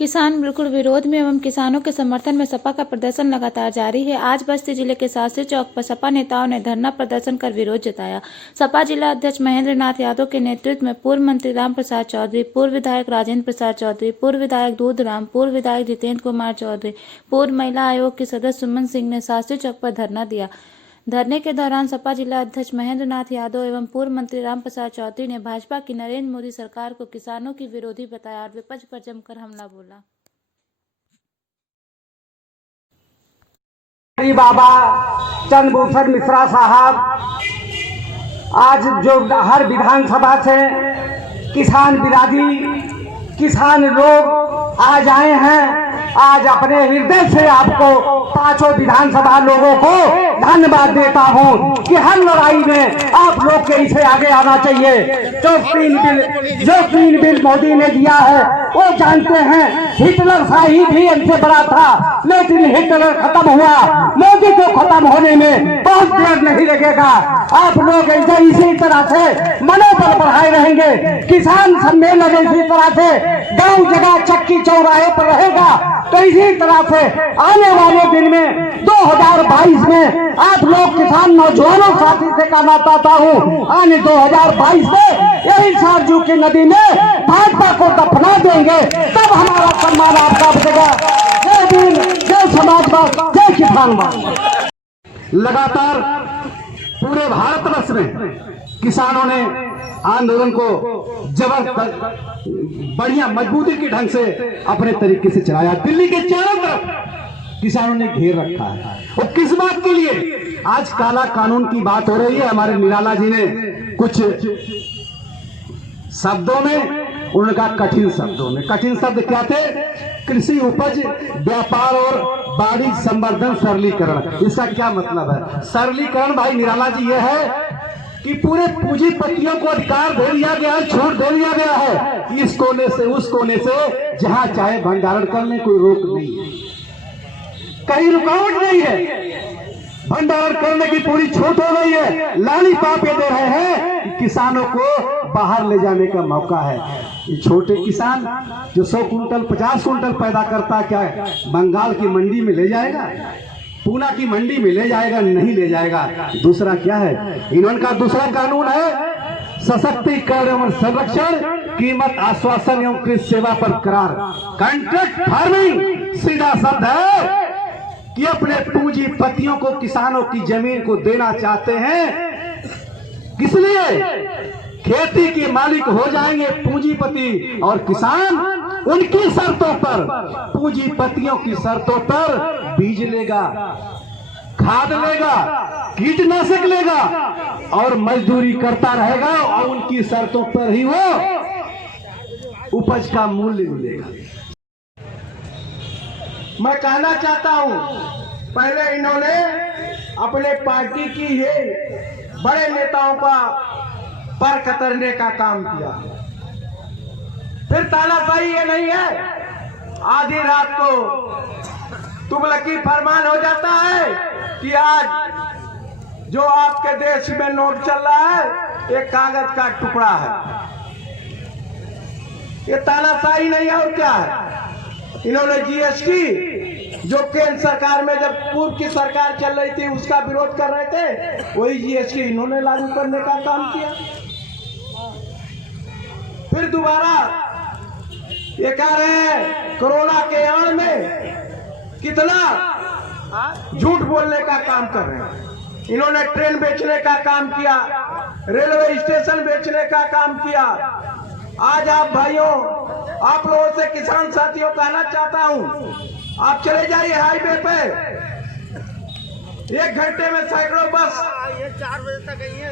किसान बिल्कुल विरोध में एवं किसानों के समर्थन में सपा का प्रदर्शन लगातार जारी है। आज बस्ती जिले के शास्त्री चौक पर सपा नेताओं ने धरना प्रदर्शन कर विरोध जताया। सपा जिला अध्यक्ष महेंद्र नाथ यादव के नेतृत्व में पूर्व मंत्री राम प्रसाद चौधरी, पूर्व विधायक राजेंद्र प्रसाद चौधरी, पूर्व विधायक दूधराम, पूर्व विधायक जितेंद्र कुमार चौधरी, पूर्व महिला आयोग की सदस्य सुमन सिंह ने शास्त्री चौक पर धरना दिया। धरने के दौरान सपा जिला अध्यक्ष महेंद्र नाथ यादव एवं पूर्व मंत्री राम प्रसाद चौधरी ने भाजपा की नरेंद्र मोदी सरकार को किसानों की विरोधी बताया और विपक्ष पर जमकर हमला बोला। बाबा चंद्रभूषण मिश्रा साहब आज जो हर विधानसभा से किसान बिरादरी, किसान लोग आज आए हैं, आज अपने हृदय से आपको पांचों विधानसभा लोगों को धन्यवाद देता हूं कि हर लड़ाई में आप लोग के इसे आगे आना चाहिए। जो तीन बिल मोदी ने दिया है वो जानते हैं, हिटलर शाही भी इनसे बड़ा था, लेकिन हिटलर खत्म हुआ, मोदी को खत्म होने में बहुत देर नहीं लगेगा। आप लोग ऐसे इसी तरह से मनोबल बढ़ाए रहेंगे। किसान सम्मेलन इसी तरह से गांव जगह चक्की चौराहे पर रहेगा, तो इसी तरह से आने वाले दिन में 2022 में आप लोग किसान नौजवानों साथी से कहना चाहता हूँ, आने 2022 में यही सरजू की नदी में भाजपा को दफना देंगे, तब हमारा सम्मान आपका बचेगा। जय भीम, जय समाजवाद, जय किसानवाद। लगातार पूरे भारतवर्ष में किसानों ने आंदोलन को जबरदस्त बढ़िया मजबूती के ढंग से अपने तरीके से चलाया। दिल्ली के चारों तरफ किसानों ने घेर रखा है। और किस बात के लिए? आज काला कानून की बात हो रही है। हमारे निराला जी ने कुछ शब्दों में, उन्होंने कहा कठिन शब्दों में। कठिन शब्द क्या थे? कृषि उपज व्यापार और बाड़ी संवर्धन सरलीकरण। इसका क्या मतलब है? सरलीकरण भाई निराला जी यह है कि पूरे पूंजीपतियों को अधिकार दे दिया गया है, छूट दे दिया गया है, इस कोने से उस कोने से जहां चाहे भंडारण करने कोई रोक नहीं है, कहीं रुकावट नहीं है, भंडारण करने की पूरी छूट हो गई है। लॉलीपॉप ये दे रहे हैं कि किसानों को बाहर ले जाने का मौका है। ये छोटे किसान जो 100 कुंटल 50 कुंटल पैदा करता, क्या बंगाल की मंडी में ले जाएगा? पूना की मंडी में ले जाएगा? नहीं ले जाएगा। दूसरा क्या है? इनका दूसरा कानून है सशक्तिकरण एवं संरक्षण, कीमत आश्वासन एवं कृषि सेवा पर करार। कॉन्ट्रैक्ट फार्मिंग सीधा शब्द है कि अपने पूंजीपतियों को किसानों की जमीन को देना चाहते हैं। किस लिए? खेती के मालिक हो जाएंगे पूंजीपति, और किसान उनकी शर्तों पर, पूंजीपतियों की शर्तों पर बीज लेगा, खाद लेगा, कीटनाशक लेगा और मजदूरी करता रहेगा, और उनकी शर्तों पर ही वो उपज का मूल्य मिलेगा। मैं कहना चाहता हूं, पहले इन्होंने अपने पार्टी की ही बड़े नेताओं का पर कतरने का काम किया, फिर तानाशाही ये नहीं है। आधी रात को तुगलकी फरमान हो जाता है कि आज जो आपके देश में नोट चल रहा है एक कागज का टुकड़ा है। ये तानाशाही नहीं है और क्या है? इन्होंने जीएसटी जो केंद्र सरकार में जब पूर्व की सरकार चल रही थी उसका विरोध कर रहे थे, वही जीएसटी इन्होंने लागू करने का काम किया। फिर दोबारा ये कह रहे हैं कोरोना के आड़ में कितना झूठ बोलने का काम कर रहे हैं। इन्होंने ट्रेन बेचने का काम किया, रेलवे स्टेशन बेचने का काम किया। आज आप भाइयों, आप लोगों से किसान साथियों कहना चाहता हूं, आप चले जाइए हाईवे पे, 1 घंटे में सैकड़ों बस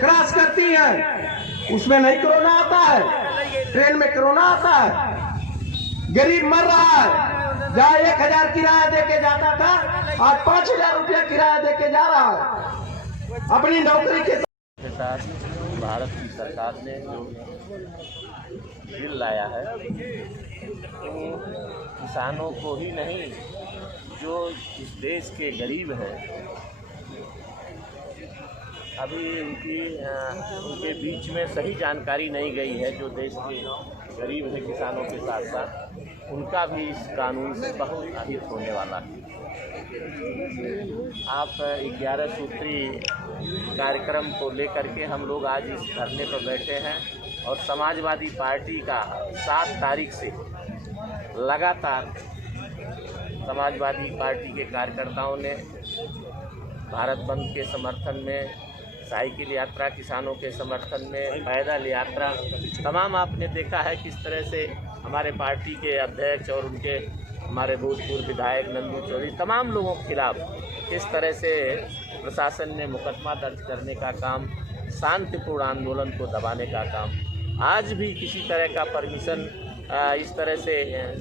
क्रॉस करती है, उसमें नहीं कोरोना आता है। ट्रेन में कोरोना आता है। गरीब मर रहा है, जहाँ 1000 किराया देके जाता था आज 5000 रुपया किराया देके जा रहा है अपनी नौकरी के साथ। भारत की सरकार ने जो बिल लाया है तो किसानों को ही नहीं, जो इस देश के गरीब हैं, अभी उनके बीच में सही जानकारी नहीं गई है। जो देश के गरीब हैं किसानों के साथ साथ उनका भी इस कानून से बहुत अहित होने वाला है। आप 11 सूत्री कार्यक्रम को लेकर के हम लोग आज इस धरने पर बैठे हैं और समाजवादी पार्टी का 7 तारीख से लगातार समाजवादी पार्टी के कार्यकर्ताओं ने भारत बंद के समर्थन में, साइकिल यात्रा किसानों के समर्थन में, पैदल यात्रा, तमाम आपने देखा है किस तरह से हमारे पार्टी के अध्यक्ष और उनके हमारे भूतपूर्व विधायक नंदू चौधरी, तमाम लोगों के खिलाफ किस तरह से प्रशासन ने मुकदमा दर्ज करने का काम, शांतिपूर्ण आंदोलन को दबाने का काम, आज भी किसी तरह का परमिशन इस तरह से,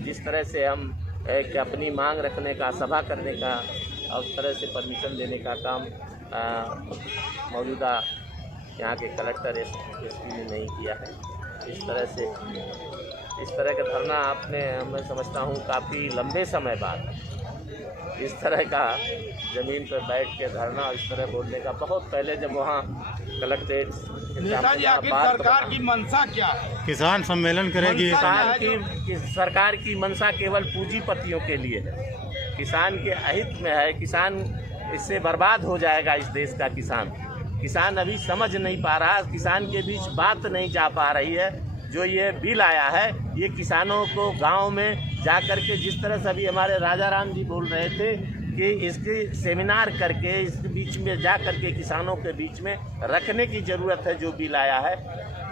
जिस तरह से हम एक अपनी मांग रखने का, सभा करने का और उस तरह से परमिशन देने का काम मौजूदा यहाँ के कलेक्टर एसपी ने नहीं किया है। इस तरह का धरना आपने, मैं समझता हूँ काफ़ी लंबे समय बाद इस तरह का ज़मीन पर बैठ के धरना और इस तरह बोलने का, बहुत पहले जब वहाँ कलेक्ट्रेट नेताजी आखिर सरकार की मंशा क्या है? किसान सम्मेलन करेगी। सरकार की मंशा केवल पूंजीपतियों के लिए है, किसान के अहित में है। किसान इससे बर्बाद हो जाएगा, इस देश का किसान अभी समझ नहीं पा रहा, किसान के बीच बात नहीं जा पा रही है। जो ये बिल आया है, ये किसानों को गांव में जा कर के, जिस तरह से अभी हमारे राजा राम जी बोल रहे थे कि इसके सेमिनार करके इसके बीच में जा कर के किसानों के बीच में रखने की ज़रूरत है। जो बिल आया है,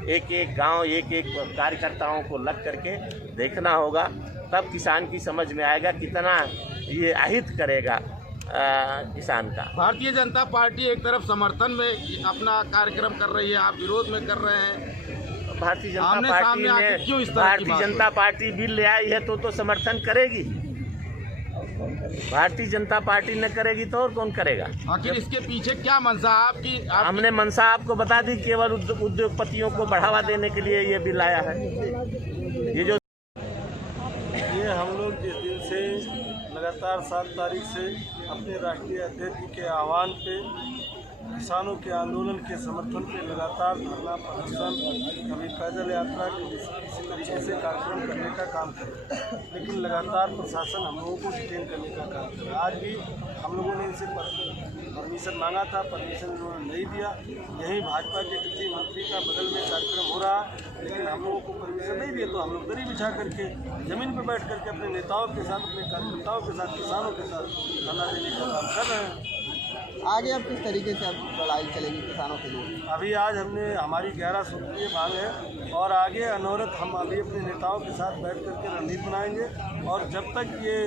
एक एक गांव, एक एक कार्यकर्ताओं को लग करके देखना होगा, तब किसान की समझ में आएगा कितना ये अहित करेगा किसान का। भारतीय जनता पार्टी एक तरफ समर्थन में अपना कार्यक्रम कर रही है, आप विरोध में कर रहे हैं। भारतीय जनता पार्टी बिल ले आई है तो समर्थन करेगी। भारतीय जनता पार्टी न करेगी तो और कौन करेगा? आखिर इसके पीछे क्या मंशा आपकी? हमने मंशा आपको बता दी, केवल उद्योगपतियों को बढ़ावा देने के लिए ये बिल आया है। ये हम लोग जिस दिन से लगातार 7 तारीख से अपने राष्ट्रीय अध्यक्ष के आह्वान पे किसानों के आंदोलन के समर्थन पे लगातार धरना प्रदर्शन, कभी पैदल यात्रा, किसी तरीके से कार्यक्रम करने का काम करें, लेकिन लगातार प्रशासन हम लोगों को डिटेन करने का काम करे। आज भी हम लोगों ने इनसे परमिशन मांगा था, परमिशन उन्होंने नहीं दिया। यहीं भाजपा के कृषि मंत्री का बगल में कार्यक्रम हो रहा है, लेकिन हम लोगों को परमिशन नहीं दिए, तो हम लोग दरी बिछा करके ज़मीन पर बैठ करके अपने नेताओं के साथ, अपने कार्यकर्ताओं के साथ, किसानों के साथ धरना देने का काम कर रहे हैं। आगे अब किस तरीके से अब लड़ाई चलेगी किसानों के लिए? अभी आज हमने हमारी 11 सूत्रीय मांग है और आगे अनवरत हम अभी अपने नेताओं के साथ बैठ करके रणनीति बनाएंगे। और जब तक ये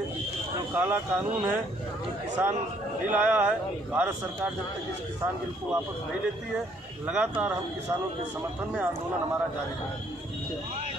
जो काला कानून है, जो किसान बिल आया है, भारत सरकार जब तक इस किसान बिल को वापस नहीं लेती है, लगातार हम किसानों के समर्थन में आंदोलन हमारा जारी रहेगा।